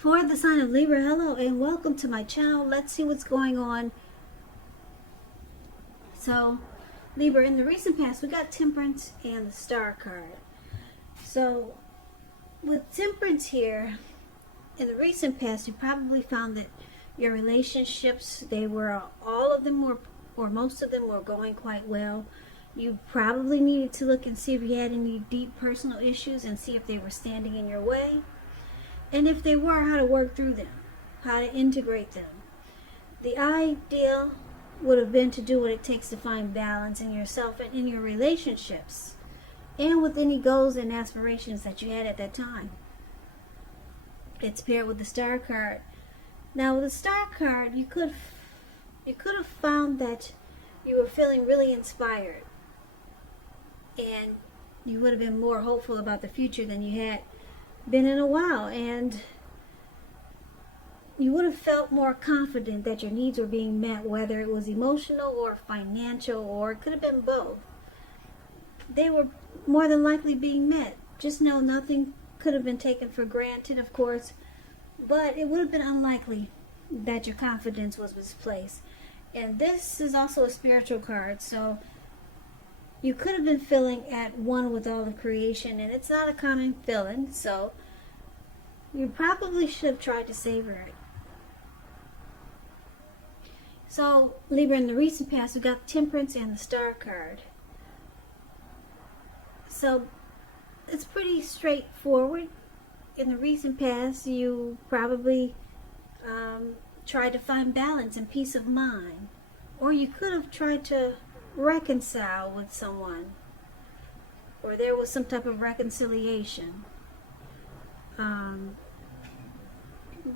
For the sign of Libra, hello and welcome to my channel. Let's see what's going on. So, Libra, in the recent past, we got Temperance and the Star card. So, with Temperance here, in the recent past, you probably found that your relationships, all of them were, or most of them were going quite well. You probably needed to look and see if you had any deep personal issues and see if they were standing in your way. And if they were, how to work through them, how to integrate them. The ideal would have been to do what it takes to find balance in yourself and in your relationships, and with any goals and aspirations that you had at that time. It's paired with the Star card. Now, with the Star card, you could have found that you were feeling really inspired, and you would have been more hopeful about the future than you had been in a while, and you would have felt more confident that your needs were being met, whether it was emotional or financial, or it could have been both. They were more than likely being met. Just know nothing could have been taken for granted, of course, but it would have been unlikely that your confidence was misplaced. And this is also a spiritual card, so you could have been feeling at one with all of creation, and it's not a common feeling, so you probably should have tried to savor it. So, Libra, in the recent past, we got Temperance and the Star card. So, it's pretty straightforward. In the recent past, you probably tried to find balance and peace of mind, or you could have tried to reconcile with someone, or there was some type of reconciliation,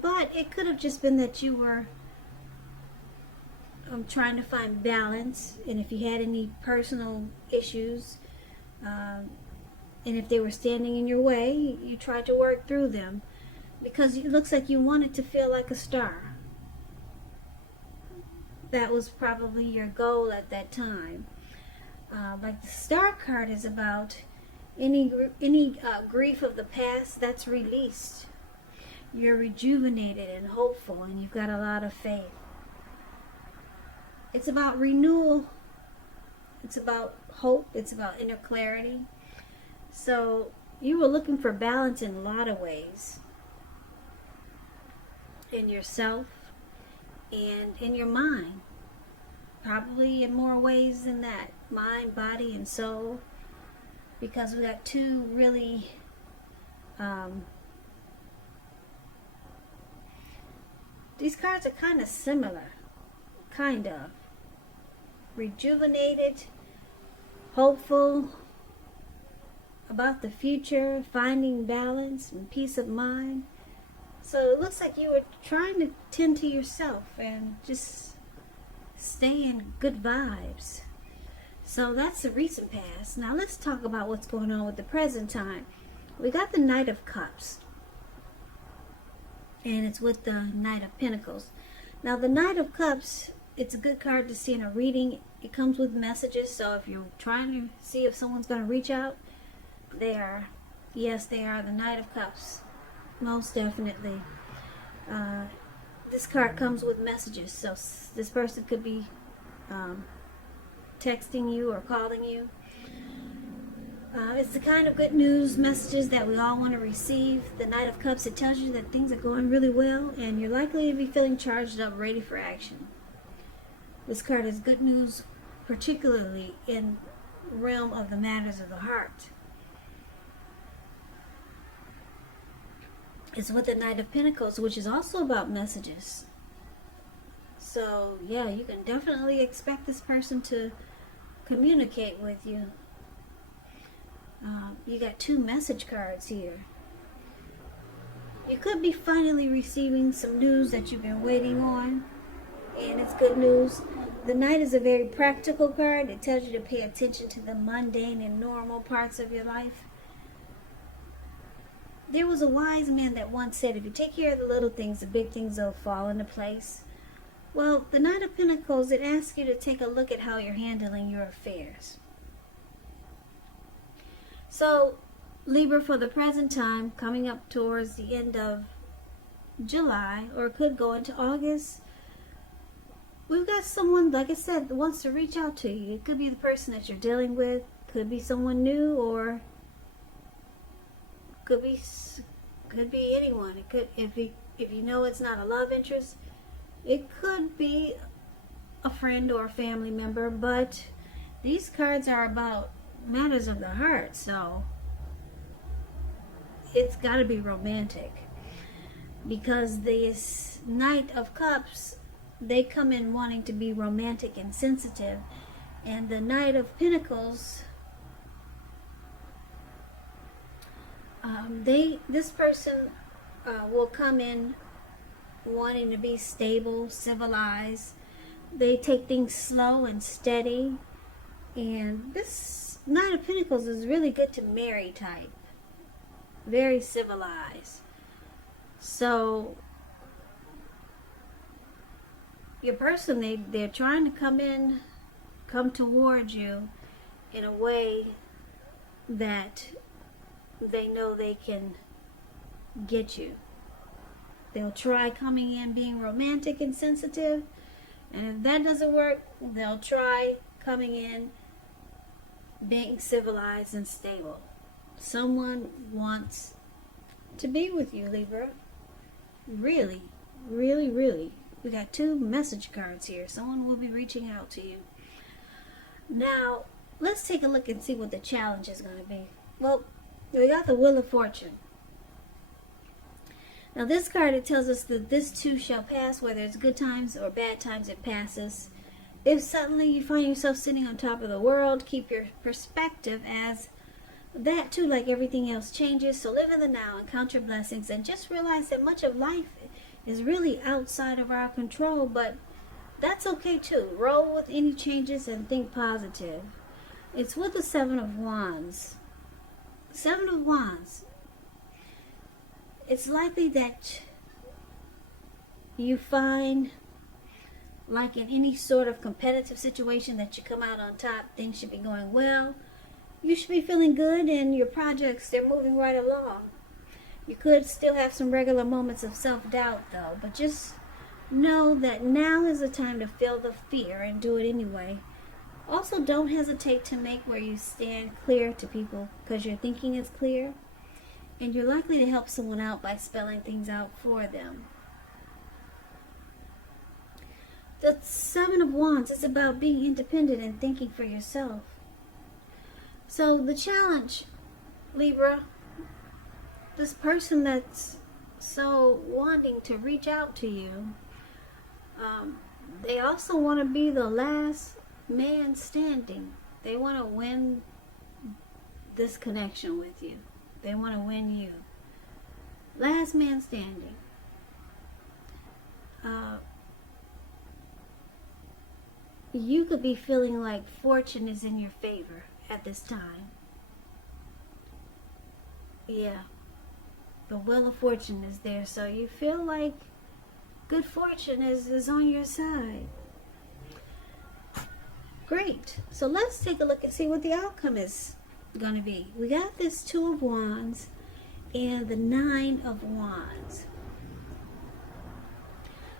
but it could have just been that you were trying to find balance, and if you had any personal issues, and if they were standing in your way, you tried to work through them, because it looks like you wanted to feel like a star. That was probably your goal at that time. Like the Star card is about any grief of the past that's released. You're rejuvenated and hopeful, and you've got a lot of faith. It's about renewal. It's about hope. It's about inner clarity. So you were looking for balance in a lot of ways. In yourself and in your mind. Probably in more ways than that. Mind, body, and soul. Because we got two really these cards are kind of similar. Kind of. Rejuvenated, hopeful, about the future, finding balance and peace of mind. So it looks like you were trying to tend to yourself and just stay in good vibes. So that's the recent past. Now let's talk about what's going on with the present time. We got the Knight of Cups, and it's with the Knight of Pentacles. Now the Knight of Cups, it's a good card to see in a reading. It comes with messages, so if you're trying to see if someone's going to reach out, they are. Yes, they are the Knight of Cups. Most definitely. This card comes with messages, so this person could be texting you or calling you. It's the kind of good news messages that we all want to receive. The Knight of Cups, it tells you that things are going really well, and you're likely to be feeling charged up, ready for action. This card is good news, particularly in the realm of the matters of the heart. It's with the Knight of Pentacles, which is also about messages. So, yeah, you can definitely expect this person to communicate with you. You got two message cards here. You could be finally receiving some news that you've been waiting on, and it's good news. The Knight is a very practical card. It tells you to pay attention to the mundane and normal parts of your life. There was a wise man that once said, if you take care of the little things, the big things will fall into place. Well, the Knight of Pentacles, it asks you to take a look at how you're handling your affairs. So, Libra, for the present time, coming up towards the end of July, or it could go into August. We've got someone, like I said, that wants to reach out to you. It could be the person that you're dealing with, could be someone new, or could be anyone. It could, if you know it's not a love interest, it could be a friend or a family member. But these cards are about matters of the heart, so it's got to be romantic, because this Knight of Cups, they come in wanting to be romantic and sensitive, and the Knight of Pentacles, this person will come in wanting to be stable, civilized. They take things slow and steady, and this Knight of Pentacles is really good to marry type, very civilized. So your person, they're trying to come towards you in a way that they know they can get you. They'll try coming in being romantic and sensitive, and if that doesn't work, they'll try coming in being civilized and stable. Someone wants to be with you, Libra. Really, really, really. We got 2 message cards here. Someone will be reaching out to you. Now, let's take a look and see what the challenge is going to be. Well, we got the Wheel of Fortune. Now, this card, it tells us that this too shall pass. Whether it's good times or bad times, it passes. If suddenly you find yourself sitting on top of the world, keep your perspective as that too, like everything else, changes. So live in the now and count your blessings, and just realize that much of life is really outside of our control, but that's okay too. Roll with any changes and think positive. It's with the 7 of Wands. 7 of Wands. It's likely that you find, like in any sort of competitive situation, that you come out on top. Things should be going well. You should be feeling good, and your projects, they're moving right along. You could still have some regular moments of self-doubt, though, but just know that now is the time to feel the fear and do it anyway. Also, don't hesitate to make where you stand clear to people, because your thinking is clear, and you're likely to help someone out by spelling things out for them. The 7 of Wands is about being independent and thinking for yourself. So the challenge, Libra, this person that's so wanting to reach out to you, they also want to be the last man standing. They want to win this connection with you. They want to win you. Last man standing. You could be feeling like fortune is in your favor at this time. Yeah. The Wheel of Fortune is there, so you feel like good fortune is on your side. Great. So let's take a look and see what the outcome is going to be. We got this 2 of Wands and the 9 of Wands.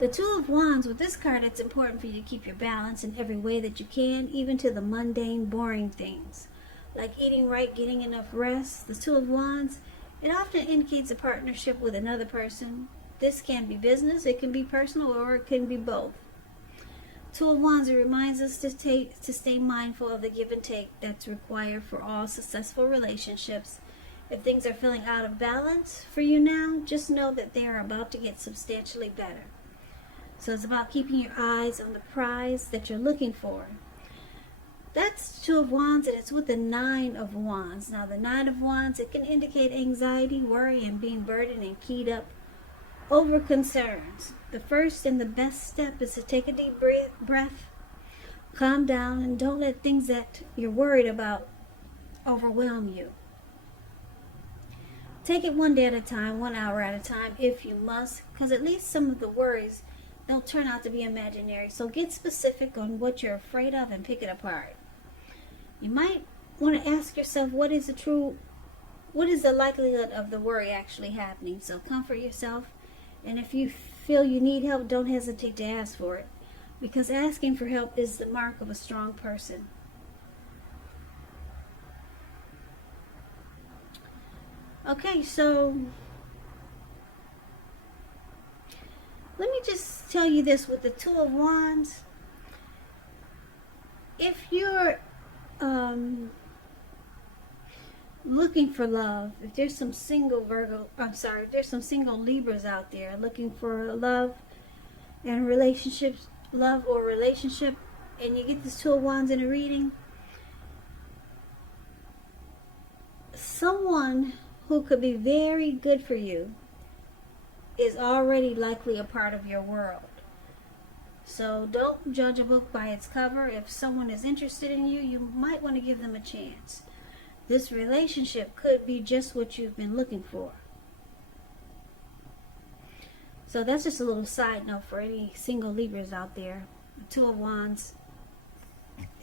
The 2 of Wands, with this card, it's important for you to keep your balance in every way that you can, even to the mundane, boring things, like eating right, getting enough rest. The 2 of Wands, it often indicates a partnership with another person. This can be business, it can be personal, or it can be both. 2 of Wands, it reminds us to stay mindful of the give and take that's required for all successful relationships. If things are feeling out of balance for you now, just know that they are about to get substantially better. So it's about keeping your eyes on the prize that you're looking for. That's 2 of Wands, and it's with the 9 of Wands. Now, the 9 of Wands, it can indicate anxiety, worry, and being burdened and keyed up over concerns. The first and the best step is to take a deep breath, calm down, and don't let things that you're worried about overwhelm you. Take it one day at a time, 1 hour at a time, if you must, because at least some of the worries, they'll turn out to be imaginary. So get specific on what you're afraid of and pick it apart. You might want to ask yourself, what is the likelihood of the worry actually happening? So comfort yourself And if you feel you need help, don't hesitate to ask for it, because asking for help is the mark of a strong person. Okay, so let me just tell you this with the Two of Wands. If you're looking for love, if there's some single if there's some single Libras out there looking for love and relationships, love or relationship, and you get this Two of Wands in a reading, someone who could be very good for you is already likely a part of your world. So don't judge a book by its cover. If someone is interested in you, you might want to give them a chance. This relationship could be just what you've been looking for. So that's just a little side note for any single Libras out there. The Two of Wands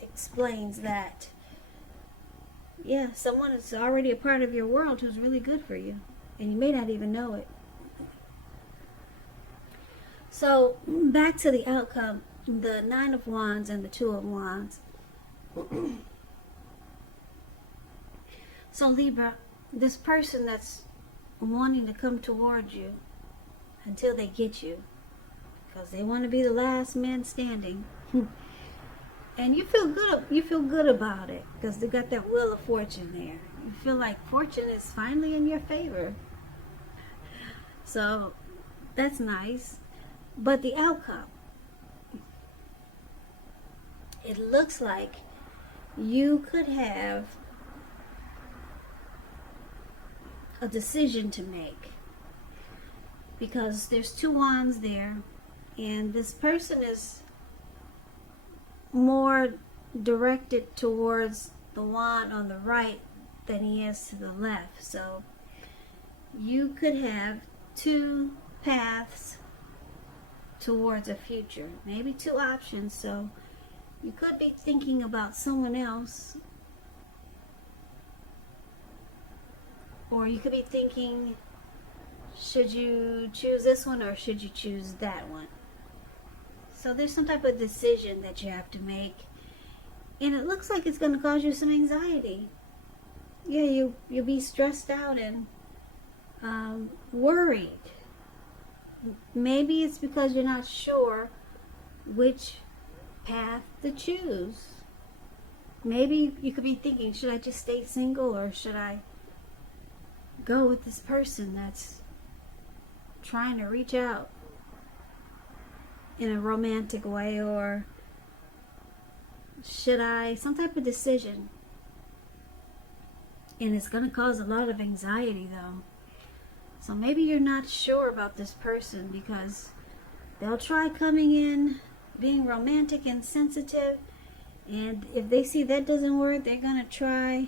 explains that, yeah, someone is already a part of your world who's really good for you, and you may not even know it. So back to the outcome, the Nine of Wands and the Two of Wands. So Libra, this person that's wanting to come towards you until they get you, because they want to be the last man standing. And you feel good about it, because they got that Wheel of Fortune there. You feel like fortune is finally in your favor. So that's nice. But the outcome, it looks like you could have a decision to make, because there's two wands there, and this person is more directed towards the wand on the right than he is to the left. So you could have two paths towards a future, maybe two options. So you could be thinking about someone else, or you could be thinking, should you choose this one or should you choose that one? So there's some type of decision that you have to make, and it looks like it's going to cause you some anxiety. Yeah, you'll be stressed out and worried. Maybe it's because you're not sure which path to choose. Maybe you could be thinking, should I just stay single, or should I go with this person that's trying to reach out in a romantic way, or should I, some type of decision. And it's going to cause a lot of anxiety though. So maybe you're not sure about this person, because they'll try coming in being romantic and sensitive, and if they see that doesn't work, they're going to try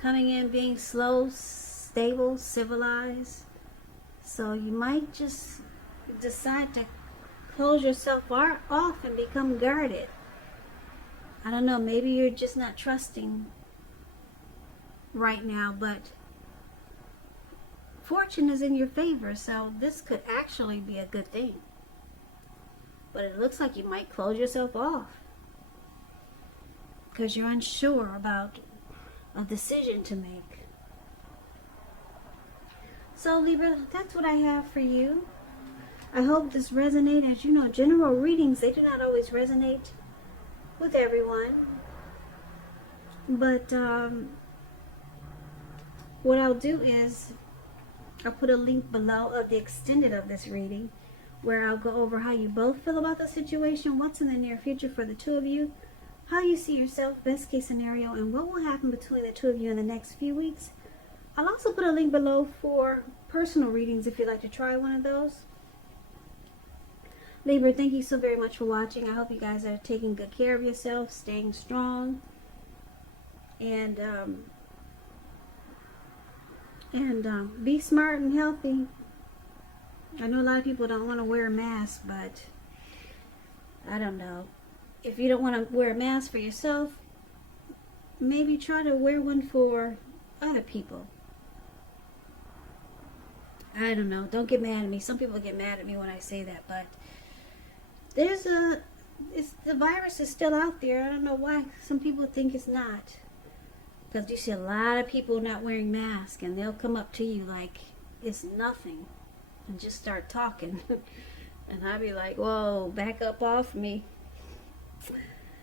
coming in being slow, stable, civilized. So you might just decide to close yourself off and become guarded. I don't know, maybe you're just not trusting right now, but fortune is in your favor, so this could actually be a good thing. But it looks like you might close yourself off because you're unsure about a decision to make. So Libra, that's what I have for you. I hope this resonates. As you know, general readings, they do not always resonate with everyone. But what I'll do is I'll put a link below of the extended of this reading, where I'll go over how you both feel about the situation, what's in the near future for the two of you, how you see yourself, best case scenario, and what will happen between the two of you in the next few weeks. I'll also put a link below for personal readings if you'd like to try one of those. Libra, thank you so very much for watching. I hope you guys are taking good care of yourself, staying strong, and be smart and healthy. I know a lot of people don't want to wear a mask, but I don't know. If you don't want to wear a mask for yourself, maybe try to wear one for other people. I don't know. Don't get mad at me. Some people get mad at me when I say that, but the virus is still out there. I don't know why some people think it's not. Because you see a lot of people not wearing masks, and they'll come up to you like it's nothing and just start talking. And I'll be like, whoa, back up off me.